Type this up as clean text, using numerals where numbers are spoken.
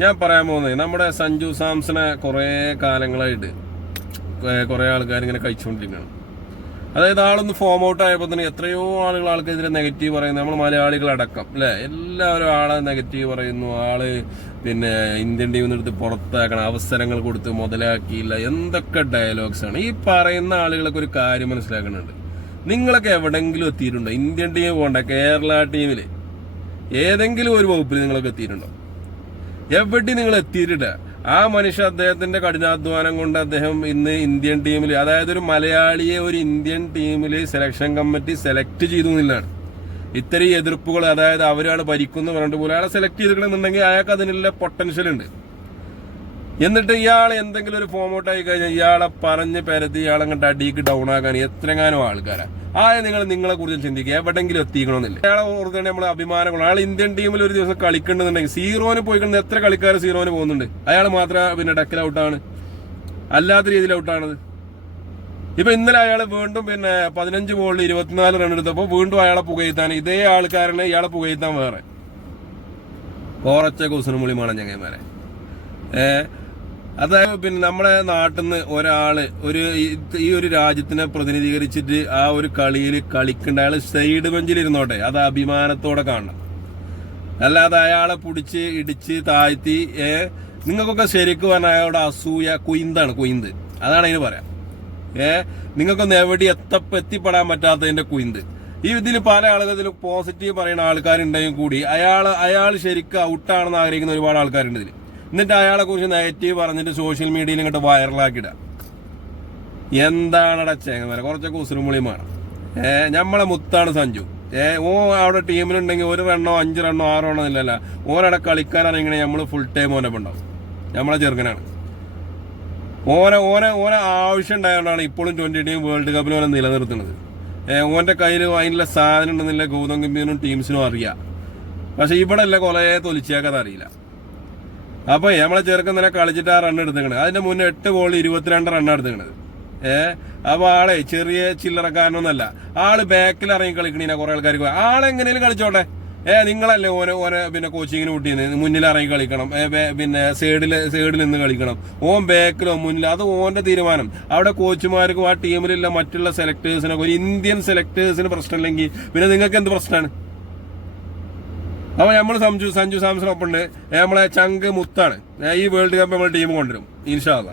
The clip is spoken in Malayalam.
ഞാൻ പറയാൻ പോകുന്നത് നമ്മുടെ സഞ്ജു സാംസനെ കുറേ കാലങ്ങളായിട്ട് കുറേ ആൾക്കാർ ഇങ്ങനെ കഴിച്ചുകൊണ്ടിരിക്കുകയാണ്. അതായത് ആളൊന്ന് ഫോം ഔട്ട് ആയപ്പോൾ തന്നെ എത്രയോ ആൾക്കെതിരെ നെഗറ്റീവ് പറയുന്നു. നമ്മൾ മലയാളികളടക്കം അല്ലേ, എല്ലാവരും ആളെ നെഗറ്റീവ് പറയുന്നു. ആള് പിന്നെ ഇന്ത്യൻ ടീമിൽ നിന്നെടുത്ത് പുറത്താക്കണം, അവസരങ്ങൾ കൊടുത്ത് മുതലാക്കിയില്ല, എന്തൊക്കെ ഡയലോഗ്സ് ആണ്. ഈ പറയുന്ന ആളുകളൊക്കെ ഒരു കാര്യം മനസ്സിലാക്കുന്നുണ്ട്. നിങ്ങളൊക്കെ എവിടെങ്കിലും എത്തിയിട്ടുണ്ടോ? ഇന്ത്യൻ ടീം പോകണ്ട, കേരള ടീമിൽ ഏതെങ്കിലും ഒരു വകുപ്പിൽ നിങ്ങളൊക്കെ എത്തിയിട്ടുണ്ടോ? എവിടെ നിങ്ങൾ എത്തിയിട്ടില്ല. ആ മനുഷ്യ അദ്ദേഹത്തിന്റെ കഠിനാധ്വാനം കൊണ്ട് അദ്ദേഹം ഇന്ന് ഇന്ത്യൻ ടീമിൽ, അതായത് ഒരു മലയാളിയെ ഒരു ഇന്ത്യൻ ടീമിൽ സെലക്ഷൻ കമ്മിറ്റി സെലക്ട് ചെയ്തു എന്നില്ലാണ്. ഇത്രയും എതിർപ്പുകൾ, അതായത് അവരാണ് ഭരിക്കുന്നു പറഞ്ഞിട്ട് പോലും അയാളെ സെലക്ട് ചെയ്തിട്ടുണ്ടെന്നുണ്ടെങ്കിൽ അയാൾക്ക് അതിനുള്ള പൊട്ടൻഷ്യൽ ഉണ്ട്. എന്നിട്ട് ഇയാൾ എന്തെങ്കിലും ഒരു ഫോം ഔട്ട് ആയി കഴിഞ്ഞാൽ ഇയാളെ പറഞ്ഞ് പരത്തി ഇയാളങ്ങോട്ട് അടിക്ക് ഡൗൺ ആക്കാൻ എത്രങ്ങാനും ആൾക്കാരാണ്. നിങ്ങളെ കുറിച്ച് ചിന്തിക്കുക, എവിടെങ്കിലും എത്തിക്കണമെന്നില്ല. അയാളെ ഓർത്തുകൊണ്ട് നമ്മൾ അഭിമാനങ്ങൾ. അയാൾ ഇന്ത്യൻ ടീമിൽ ഒരു ദിവസം കളിക്കണമെന്നുണ്ടെങ്കിൽ സീറോന് പോയിക്കൊണ്ട് എത്ര കളിക്കാർ സീറോന് പോകുന്നുണ്ട്. അയാൾ മാത്രം പിന്നെ ഡക്കൽ ഔട്ടാണ്, അല്ലാത്ത രീതിയിൽ ഔട്ടാണത്. ഇപ്പൊ ഇന്നലെ അയാൾ വീണ്ടും പിന്നെ 15 ബോളിൽ 24 റൺ എടുത്തപ്പോൾ വീണ്ടും അയാളെ പുകയത്താൻ, ഇതേ ആൾക്കാരനെ ഇയാളെ പുകയത്താൻ വേറെ കുറച്ച കുസുനുമുളിമാണ് ഞങ്ങന്മാരെ. അതായത് പിന്നെ നമ്മുടെ നാട്ടിൽ നിന്ന് ഒരാള് ഈ ഒരു രാജ്യത്തിനെ പ്രതിനിധീകരിച്ചിട്ട് ആ ഒരു കളിയിൽ കളിക്കേണ്ട അയാൾ സൈഡ് ബെഞ്ചിൽ ഇരുന്നോട്ടെ, അത് അഭിമാനത്തോടെ കാണണം. അല്ലാതെ അയാളെ പിടിച്ച് ഇടിച്ച് താഴ്ത്തി നിങ്ങൾക്കൊക്കെ ശരിക്കും പറഞ്ഞാൽ അയാളുടെ അസൂയ കുയിന്ത്, അതാണ് അതിന് പറയാം. നിങ്ങൾക്കൊന്ന് എവിടെ എത്തിപ്പെടാൻ പറ്റാത്തതിന്റെ കുയിന്ത്. ഇതിൽ പല ആളുകൾ ഇതിൽ പോസിറ്റീവ് പറയുന്ന ആൾക്കാരുണ്ടെങ്കിൽ കൂടി അയാൾ ശരിക്കും ഔട്ടാണെന്ന് ആഗ്രഹിക്കുന്ന ഒരുപാട് ആൾക്കാരുണ്ട് ഇതിൽ. എന്നിട്ട് അയാളെ കുറിച്ച് നെഗറ്റീവ് പറഞ്ഞിട്ട് സോഷ്യൽ മീഡിയയിൽ ഇങ്ങോട്ട് വൈറലാക്കിയിടുക. എന്താണ് അടച്ചേങ്ങനെ കുറച്ചൊക്കെ ഉസുറുമുളിയുമാണ്. നമ്മളെ മുത്താണ് സഞ്ജു. അവിടെ ടീമിലുണ്ടെങ്കിൽ 1 റണ്ണോ 5 റണ്ണോ 6 റണ്ണോ ഇല്ലല്ല, ഓരടെ കളിക്കാനാണെങ്കിൽ നമ്മൾ ഫുൾ ടൈം ഓനപ്പുണ്ടാവും. നമ്മളെ ചെറുക്കനാണ്. ഓനെ ആവശ്യം ഉണ്ടായതുകൊണ്ടാണ് ഇപ്പോഴും 20 ടീം വേൾഡ് കപ്പിൽ ഓനെ നിലനിർത്തുന്നത്. ഓന്റെ കയ്യിൽ അതിനുള്ള സാധനം ഉണ്ടെന്നില്ല ഗൗതം ഗംഭീറിനും ടീംസിനും അറിയാം. പക്ഷെ ഇവിടെ അല്ല കൊലേ തൊലിച്ചേക്കത് അറിയില്ല. അപ്പൊ നമ്മളെ ചെറുക്കൻ തന്നെ കളിച്ചിട്ട് ആ റൺ എടുത്തേക്കണത്. അതിന്റെ മുന്നേ 8 ബോളിൽ 22 റണ്ണാണ് എടുത്തേക്കണത്. അപ്പൊ ആളെ ചെറിയ ചില്ലറക്കാരനൊന്നല്ല. ആള് ബാക്കിൽ ഇറങ്ങി കളിക്കണീന കുറെ ആൾക്കാർക്ക് ആളെങ്ങനെയും കളിച്ചോട്ടെ. നിങ്ങളല്ലേ ഓനെ പിന്നെ കോച്ചിങ്ങിന് കൂട്ടിയത് മുന്നിൽ ഇറങ്ങി കളിക്കണം, പിന്നെ സൈഡിൽ നിന്ന് കളിക്കണം. ഓൻ ബാക്കിലോ മുന്നിൽ, അത് ഓന്റെ തീരുമാനം. അവിടെ കോച്ചുമാർക്കും ആ ടീമിലുള്ള മറ്റുള്ള സെലക്ടേഴ്സിനൊക്കെ, ഒരു ഇന്ത്യൻ സെലക്ടേഴ്സിന് പ്രശ്നമില്ലെങ്കിൽ പിന്നെ നിങ്ങൾക്ക് എന്ത് പ്രശ്നമാണ്? അപ്പൊ നമ്മൾ സഞ്ജു സാംസണൊപ്പം ഉണ്ട്. നമ്മളെ ചങ്ക് മുത്താണ്. ഈ വേൾഡ് കപ്പ് നമ്മൾ ടീം കൊണ്ടുവരും ഇൻഷാ അല്ലാഹ്.